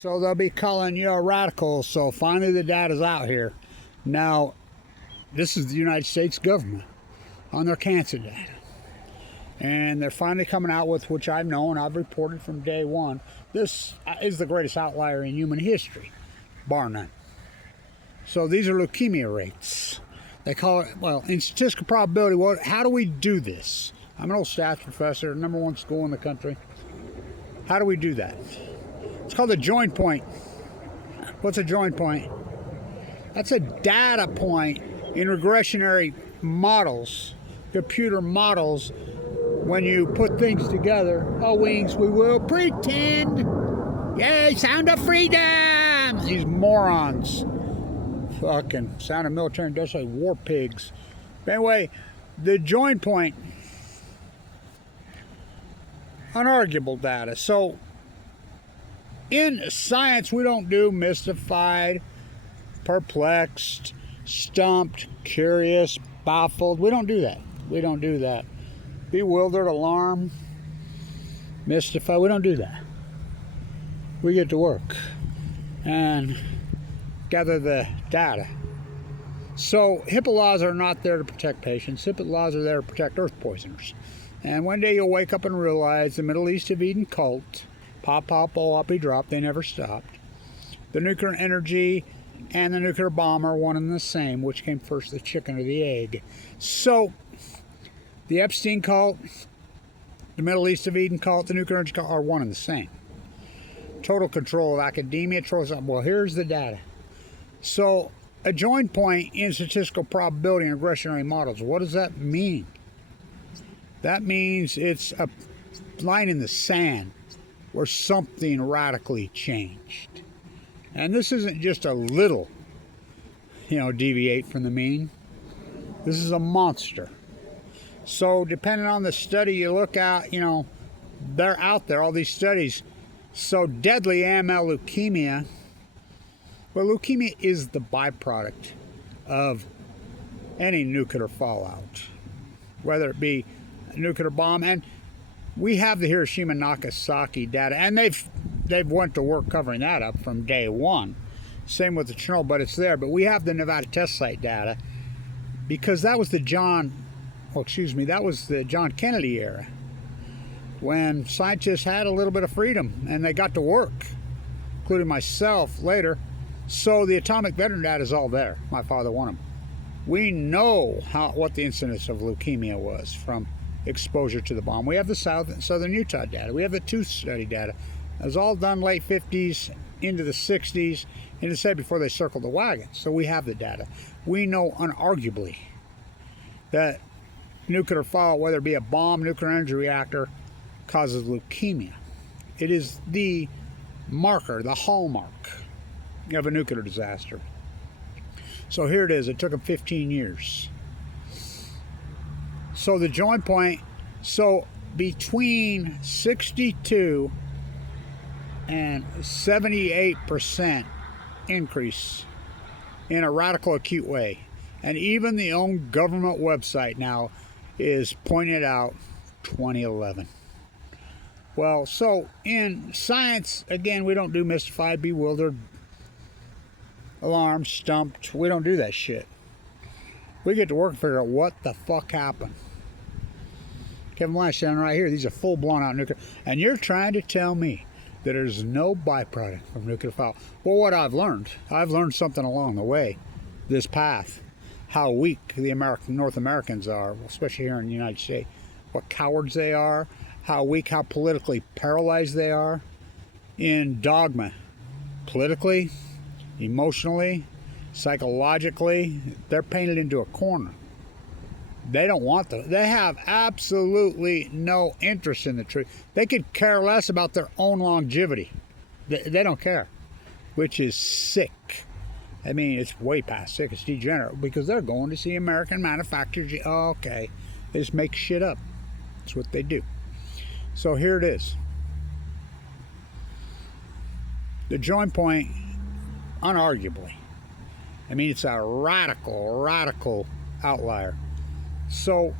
So they'll be calling you a radical. So finally the data's out here. Now, this is the United States government on their cancer data. And they're finally coming out with, which I've known, I've reported from day one, this is the greatest outlier in human history, bar none. So these are leukemia rates. They call it, well, in statistical probability, how do we do this? I'm an old stats professor, #1 school in the country. How do we do that? It's called a Joinpoint. What's a Joinpoint? That's a data point in regressionary models, computer models. When you put things together, oh, wings, we will pretend. Yay, sound of freedom! These morons. Fucking sound of military industrial war pigs. But anyway, the Joinpoint, unarguable data. So, in science, we don't do mystified, perplexed, stumped, curious, baffled. We don't do that. We don't do that. Bewildered, alarmed, mystified. We don't do that. We get to work and gather the data. So HIPAA laws are not there to protect patients. HIPAA laws are there to protect earth poisoners. And one day you'll wake up and realize the Middle East of Eden cult, pop, pop, uppy drop, they never stopped. The nuclear energy and the nuclear bomb are one and the same. Which came first, the chicken or the egg? So the Epstein cult, the Middle East of Eden cult, the nuclear energy cult are one and the same. Total control of academia. Well, here's the data. So a joint point in statistical probability and regressionary models, what does that mean? That means it's a line in the sand where something radically changed. And this isn't just a little, deviate from the mean. This is a monster. So depending on the study you look at, they're out there, all these studies. So deadly AML leukemia, well, leukemia is the byproduct of any nuclear fallout, whether it be a nuclear bomb. And we have the Hiroshima Nagasaki data, and they've went to work covering that up from day one. Same with the Chernobyl, but it's there. But we have the Nevada test site data because that was the John Kennedy era, when scientists had a little bit of freedom and they got to work, including myself later. So the atomic veteran data is all there. My father won them. We know what the incidence of leukemia was from exposure to the bomb. We have the southern Utah data. We have the tooth study data. It was all done late 50s into the 60s, and it said before they circled the wagon. So we have the data. We know unarguably that nuclear fallout, whether it be a bomb, nuclear energy reactor, causes leukemia. It is the marker, the hallmark of a nuclear disaster. So here it is. It took them 15 years. So the joint point, so between 62 and 78% increase in a radical acute way. And even the own government website now is pointed out 2011. Well, so in science, again, we don't do mystified, bewildered, alarmed, stumped. We don't do that shit. We get to work and figure out what the fuck happened. Kevin Blanch down right here, these are full blown out nuclear. And you're trying to tell me that there's no byproduct from nuclear fallout. Well, what I've learned something along the way, this path, how weak the North Americans are, especially here in the United States, what cowards they are, how weak, how politically paralyzed they are in dogma. Politically, emotionally, psychologically, they're painted into a corner. They don't want they have absolutely no interest in the truth. They could care less about their own longevity. They don't care, which is sick. I mean, it's way past sick. It's degenerate because they're going to see American manufacturers. Oh, okay. They just make shit up. That's what they do. So here it is. The joint point, unarguably. I mean, it's a radical outlier. So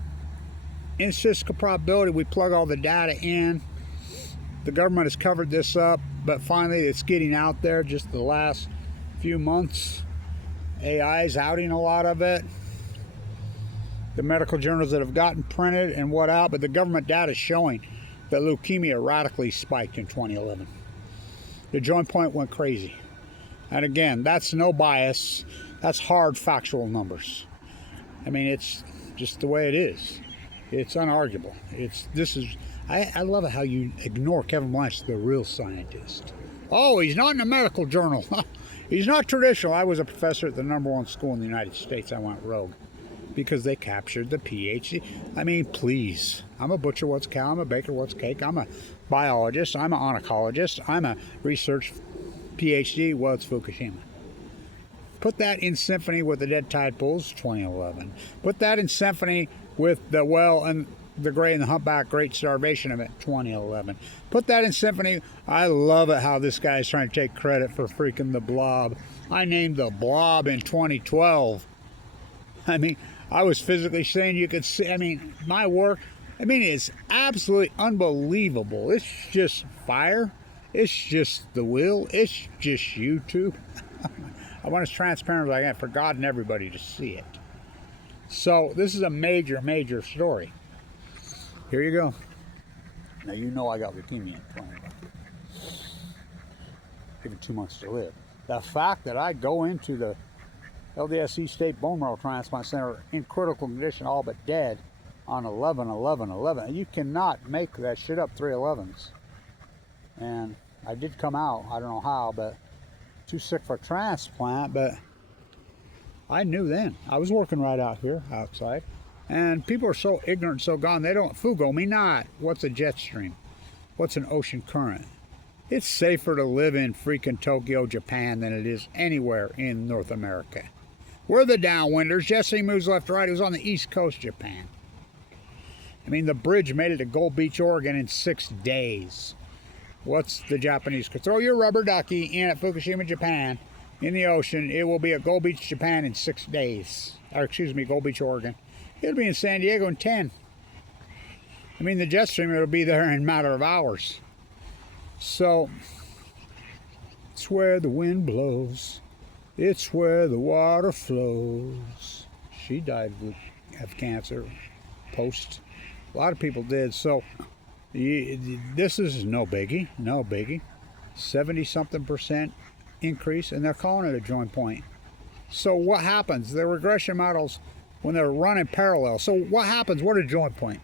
in statistical probability, we plug all the data in the government has covered this up, but finally it's getting out there just the last few months. AI is outing a lot of it. The medical journals that have gotten printed and what out, but the government data is showing that leukemia radically spiked in 2011. The Joinpoint went crazy. And again, that's no bias. That's hard factual numbers. I mean, it's just the way it is. It's unarguable. I love it how you ignore Kevin Blanch, the real scientist. Oh, he's not in a medical journal. He's not traditional. I was a professor at the #1 school in the United States. I went rogue because they captured the PhD. I mean, please. I'm a butcher, what's cow? I'm a baker, what's cake? I'm a biologist. I'm an oncologist. I'm a research PhD. Well, it's Fukushima. Put that in symphony with the dead tide pools, 2011. Put that in symphony with the well and the gray and the humpback great starvation event, 2011. Put that in symphony. I love it how this guy's trying to take credit for freaking the blob. I named the blob in 2012. I mean, I was physically saying you could see, I mean, my work, I mean, it's absolutely unbelievable. It's just fire. It's just the will. It's just YouTube. I want as transparent as I can for God and everybody to see it. So this is a major, major story. Here you go. Now you know I got leukemia in 2011. Given 2 months to live. The fact that I go into the LDSC State Bone Marrow Transplant Center in critical condition, all but dead, on 11/11/11. You cannot make that shit up, 3/11s. And I did come out, I don't know how, but too sick for transplant, but I knew then. I was working right out here, outside. And people are so ignorant, so gone, they don't, fugo me not. What's a jet stream? What's an ocean current? It's safer to live in freaking Tokyo, Japan than it is anywhere in North America. We're the downwinders. Jesse moves left to right. It was on the East Coast, Japan. I mean, the bridge made it to Gold Beach, Oregon in 6 days. What's the Japanese? Throw your rubber ducky in at Fukushima, Japan, in the ocean. It will be at Gold Beach, Japan in 6 days. Or excuse me, Gold Beach, Oregon. It'll be in San Diego in 10. I mean, the jet stream, it'll be there in a matter of hours. So, it's where the wind blows. It's where the water flows. She died of cancer post. A lot of people did. So, this is no biggie. No biggie. 70-something% increase, and they're calling it a Joinpoint. So, what happens? The regression models, when they're running parallel. So, what happens? What is Joinpoint?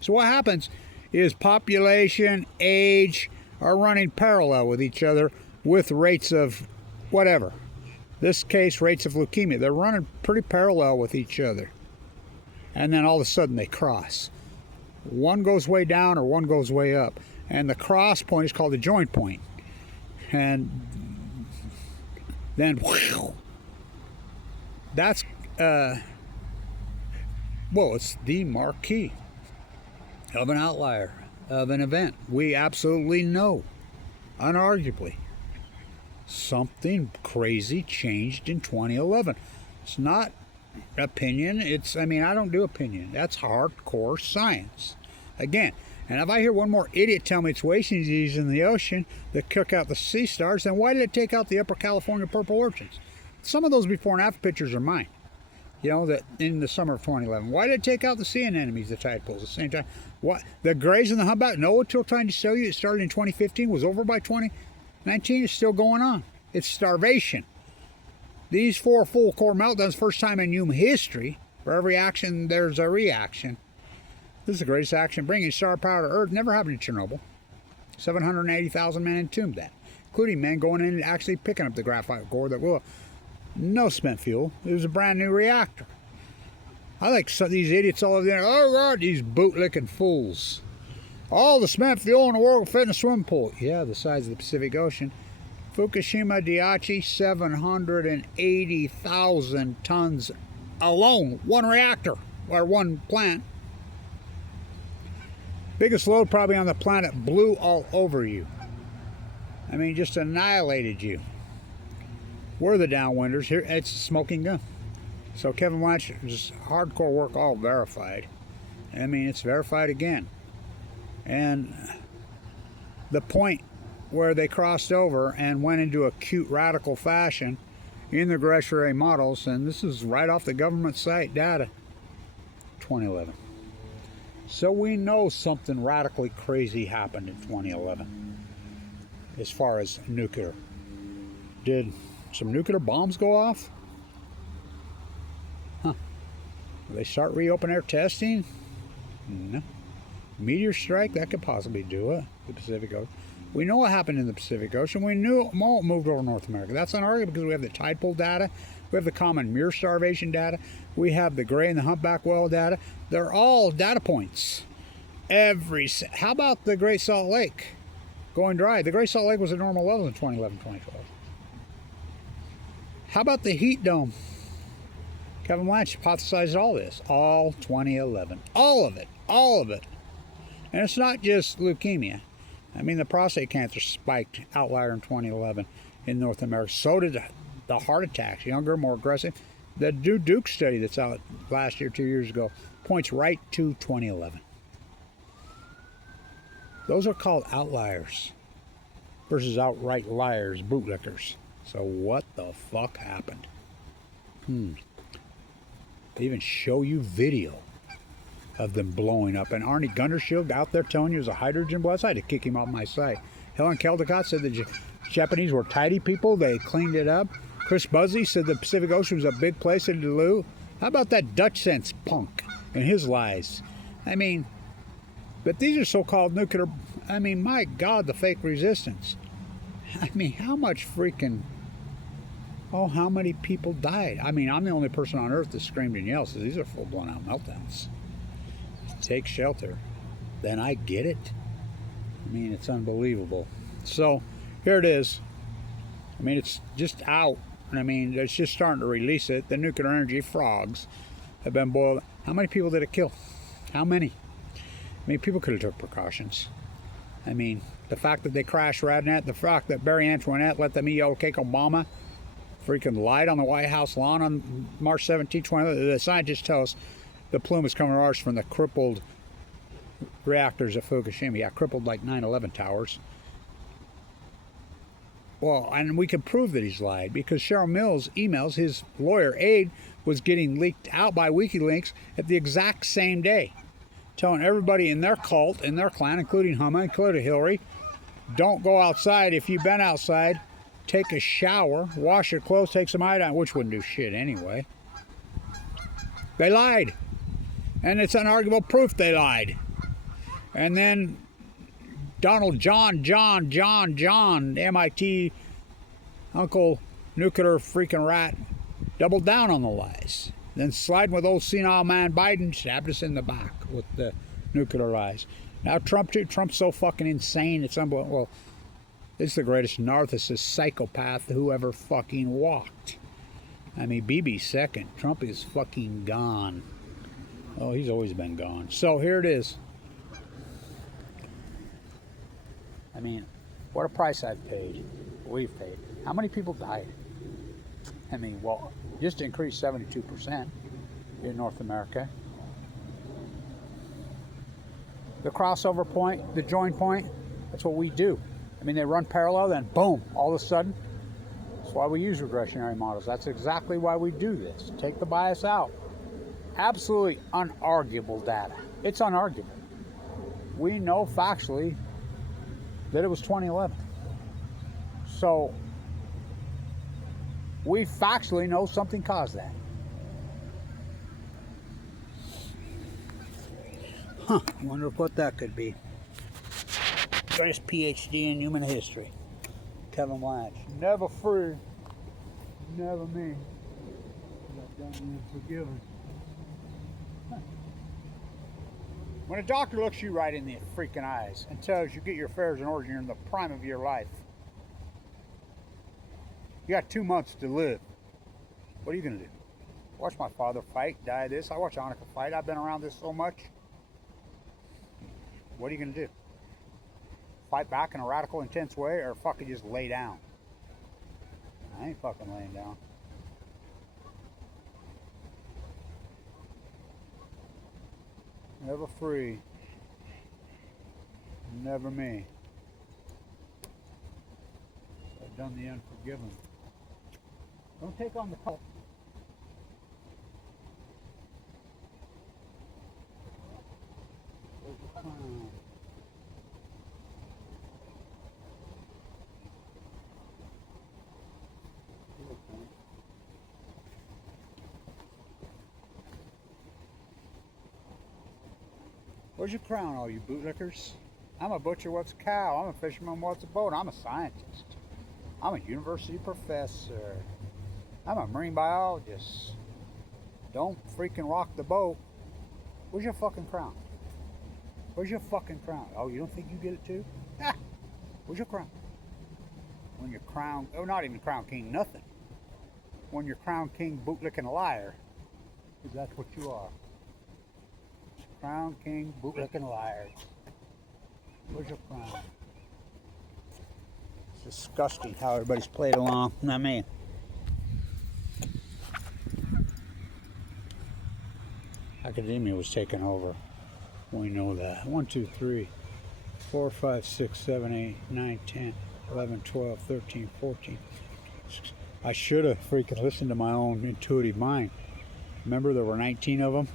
So, what happens is population, age, are running parallel with each other with rates of whatever. This case, rates of leukemia. They're running pretty parallel with each other. And then all of a sudden they cross. One goes way down or one goes way up. And the cross point is called the Joinpoint. And then, whew, that's, well, it's the marquee of an outlier, of an event. We absolutely know, unarguably, something crazy changed in 2011. It's not opinion. It's, I mean, I don't do opinion. That's hardcore science. Again, and if I hear one more idiot tell me it's wasting disease in the ocean that cook out the sea stars, then why did it take out the Upper California purple orchids? Some of those before and after pictures are mine. You know, that in the summer of 2011. Why did it take out the sea anemones, the tide pools, at the same time? What? The grays and the humpback? No, until trying to tell you it started in 2015, was over by 2019, it's still going on. It's starvation. These 4 full core meltdowns, first time in human history. For every action, there's a reaction. This is the greatest action bringing star power to Earth. Never happened in Chernobyl. 780,000 men entombed that, including men going in and actually picking up the graphite core that will. No spent fuel. It was a brand new reactor. I like some of these idiots all over there. Oh, God, these bootlicking fools. All the spent fuel in the world will fit in a swimming pool. Yeah, the size of the Pacific Ocean. Fukushima Daiichi, 780,000 tons alone. One reactor, or one plant. Biggest load probably on the planet, blew all over you. I mean, just annihilated you. We're the downwinders. Here, it's a smoking gun. So Kevin Blanch, just hardcore work, all verified. I mean, it's verified again. And the point where they crossed over and went into acute radical fashion in the regression array models, and this is right off the government site data, 2011. So we know something radically crazy happened in 2011 as far as nuclear. Did some nuclear bombs go off? Huh. Will they start reopen air testing? No. Meteor strike? That could possibly do it. The Pacific Ocean. We know what happened in the Pacific Ocean. We knew it moved over North America. That's unarguable because we have the tide pool data. We have the common muir starvation data. We have the gray and the humpback whale data. They're all data points. How about the Great Salt Lake going dry? The Great Salt Lake was at normal levels in 2011, 2012. How about the heat dome? Kevin Blanch hypothesized all this. All 2011. All of it. All of it. And it's not just leukemia. I mean, the prostate cancer spiked outlier in 2011 in North America. So did the heart attacks, younger, more aggressive. The Duke study that's out last year, 2 years ago, points right to 2011. Those are called outliers versus outright liars, bootlickers. So what the fuck happened? They even show you video of them blowing up. And Arnie Gundershield out there telling you it was a hydrogen blast. I had to kick him off my site. Helen Caldecott said the Japanese were tidy people. They cleaned it up. Chris Buzzy said the Pacific Ocean was a big place in Duluth. How about that Dutch sense punk and his lies? I mean, but these are so-called nuclear... I mean, my God, the fake resistance. I mean, how much freaking... Oh, how many people died? I mean, I'm the only person on Earth that screamed and yelled. So these are full-blown out meltdowns. Take shelter. Then I get it. I mean, it's unbelievable. So, here it is. I mean, it's just out. I mean, it's just starting to release it. The nuclear energy frogs have been boiled. How many people did it kill? How many? I mean, people could have took precautions. I mean, the fact that they crashed Radnet, the fact that Barry Antoinette let them eat yellow cake Obama freaking lied on the White House lawn on March 17, 20. The scientists tell us the plume is coming to ours from the crippled reactors at Fukushima. Yeah, crippled like 9/11 towers. Well, and we can prove that he's lied because Cheryl Mills' emails, his lawyer aide, was getting leaked out by WikiLeaks at the exact same day, telling everybody in their cult, in their clan, including Huma, including Hillary, don't go outside. If you've been outside, take a shower, wash your clothes, take some iodine, which wouldn't do shit anyway. They lied. And it's unarguable proof they lied. And then Donald John, the MIT Uncle Nuclear freaking rat, doubled down on the lies. Then sliding with old senile man Biden, stabbed us in the back with the nuclear lies. Now Trump too. Trump's so fucking insane, it's unbelievable. Well, this is the greatest narcissist psychopath who ever fucking walked. I mean, BB's second. Trump is fucking gone. Oh, he's always been gone. So here it is. I mean, what a price I've paid. We've paid. How many people died? I mean, well, just increased 72% in North America. The crossover point, the join point, that's what we do. I mean, they run parallel, then boom, all of a sudden. That's why we use regressionary models. That's exactly why we do this. Take the bias out. Absolutely unarguable data. It's unarguable. We know factually that it was 2011. So we factually know something caused that. Huh, I wonder what that could be. Greatest PhD in human history. Kevin Blanch. Never free. Never me. I've done and forgiven. When a doctor looks you right in the freaking eyes and tells you get your affairs in order, you're in the prime of your life. You got 2 months to live. What are you going to do? Watch my father fight, die this. I watch Annika fight. I've been around this so much. What are you going to do? Fight back in a radical, intense way, or fucking just lay down? I ain't fucking laying down. Never free. Never me. done the unforgiven. Don't take on the cult. Where's the crown? Where's your crown, all you bootlickers? I'm a butcher, what's a cow? I'm a fisherman, what's a boat? I'm a scientist. I'm a university professor. I'm a marine biologist. Don't freaking rock the boat. Where's your fucking crown? Where's your fucking crown? Oh, you don't think you get it too? Ah! Where's your crown? When your crown, oh, not even crown king, nothing. When you're crown king bootlicking a liar, because that's what you are. Crown king bootlicking liar. Where's your crown? It's disgusting how everybody's played along. Not me. Academia was taken over. We know that. 1, 2, 3, 4, 5, 6, 7, 8, 9, 10, 11, 12, 13, 14. I should have freaking listened to my own intuitive mind. Remember, there were 19 of them?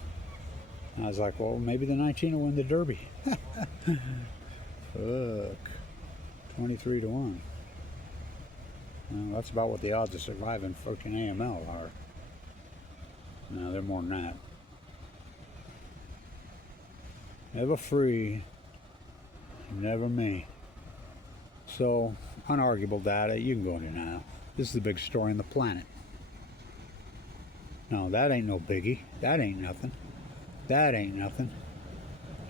And I was like, well, maybe the 19 will win the Derby. Fuck. 23 to 1. Well, that's about what the odds of surviving fucking AML are. No, they're more than that. Never free, never me. So, unarguable data, you can go into now. This is the big story on the planet. No, that ain't no biggie. That ain't nothing. That ain't nothing.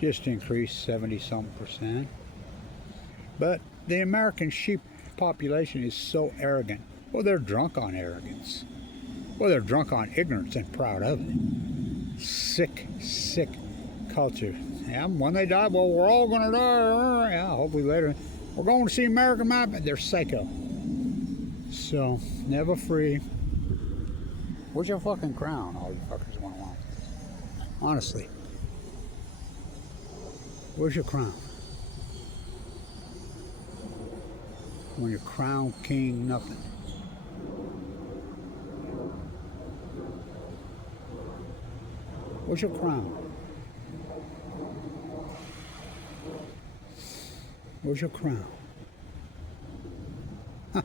Just increased 70-something%. But the American sheep population is so arrogant. Well, they're drunk on arrogance. Well, they're drunk on ignorance and proud of it. Sick, sick culture. Yeah, when they die, well, we're all going to die. Yeah, hopefully later. We're going to see American map. They're psycho. So, never free. Where's your fucking crown, all you fuckers want? Honestly. Where's your crown? When you're crown king, nothing. Where's your crown? Where's your crown? Huh.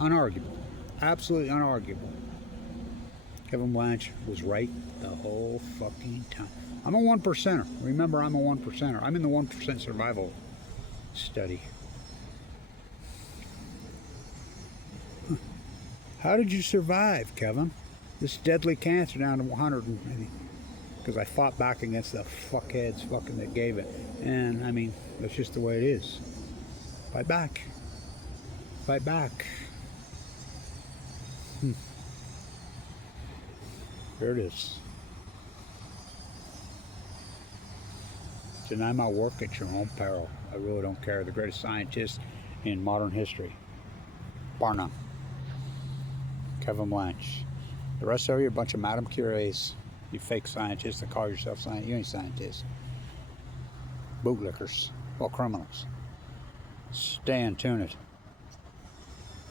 Unarguable. Absolutely unarguable. Kevin Blanch was right the whole fucking time. I'm a 1%er. Remember, I'm a 1%er. I'm in the 1% survival study. Huh. How did you survive, Kevin? This deadly cancer down to 100, because I fought back against the fuckheads fucking that gave it. And, I mean, that's just the way it is. Fight back. Fight back. There it is. Deny my work at your own peril. I really don't care. The greatest scientist in modern history. Bar none. Kevin Blanch. The rest of you are a bunch of Madame Curies. You fake scientists that call yourself scientists. You ain't scientists. Bootlickers. Well, criminals. Stay in tune it.